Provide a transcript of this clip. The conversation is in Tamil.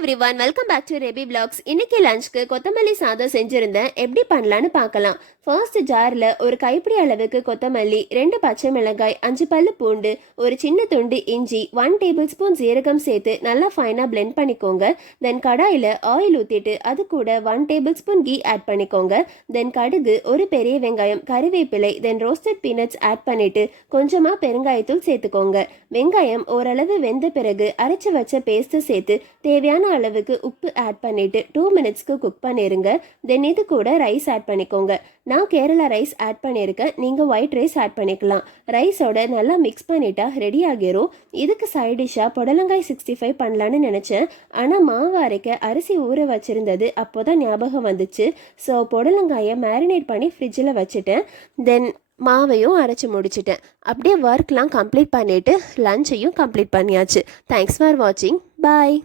Everyone, welcome back to Rebi vlogs. இன்னைக்கு லஞ்சுக்கு கொத்தமல்லி சாதம் செஞ்சிருந்தேன். எப்படி பண்ணலான்னு பார்க்கலாம். ஃபர்ஸ்ட் ஜாரில் ஒரு கைப்பிடி அளவுக்கு கொத்தமல்லி, 2 பச்சை மிளகாய், 5 பல்லு பூண்டு, ஒரு சின்ன துண்டு இஞ்சி, 1 டேபிள் ஸ்பூன் ஜீரகம் சேர்த்து நல்லா ஃபைனாக பிளெண்ட் பண்ணிக்கோங்க. தென் கடாயில் ஆயில் ஊற்றிட்டு அது கூட 1 டேபிள் ஸ்பூன் கீ ஆட் பண்ணிக்கோங்க. தென் கடுகு, ஒரு பெரிய வெங்காயம், கறிவேப்பிலை, தென் ரோஸ்டட் பீனட்ஸ் ஆட் பண்ணிட்டு கொஞ்சமாக பெருங்காயத்தூள் சேர்த்துக்கோங்க. வெங்காயம் ஓரளவு வெந்த பிறகு அரைச்சி வச்ச பேஸ்ட்டு சேர்த்து தேவையான அளவுக்கு உப்பு ஆட் பண்ணிட்டு 2 மினிட்ஸ்க்கு குக் பண்ணிருங்க. தென் இது கூட ரைஸ் ஆட் பண்ணிக்கோங்க. நான் கேரளா ரைஸ் ஆட் பண்ணியிருக்கேன், நீங்கள் ஒயிட் ரைஸ் ஆட் பண்ணிக்கலாம். ரைஸோட நல்லா மிக்ஸ் பண்ணிட்டா ரெடி ஆகிரும். இதுக்கு சைட் டிஷ்ஷாக புடலங்காய் 65 பண்ணலான்னு நினச்சேன். ஆனால் மாவு அரைக்க அரிசி ஊற வச்சுருந்தது, அப்போ தான் ஞாபகம் வந்துச்சு. ஸோ புடலங்காயை மேரினேட் பண்ணி ஃப்ரிட்ஜில் வச்சுட்டேன். தென் மாவையும் அரைச்சி முடிச்சிட்டேன். அப்படியே ஒர்க்லாம் கம்ப்ளீட் பண்ணிவிட்டு லஞ்சையும் கம்ப்ளீட் பண்ணியாச்சு. தேங்க்ஸ் ஃபார் வாட்சிங். பாய்.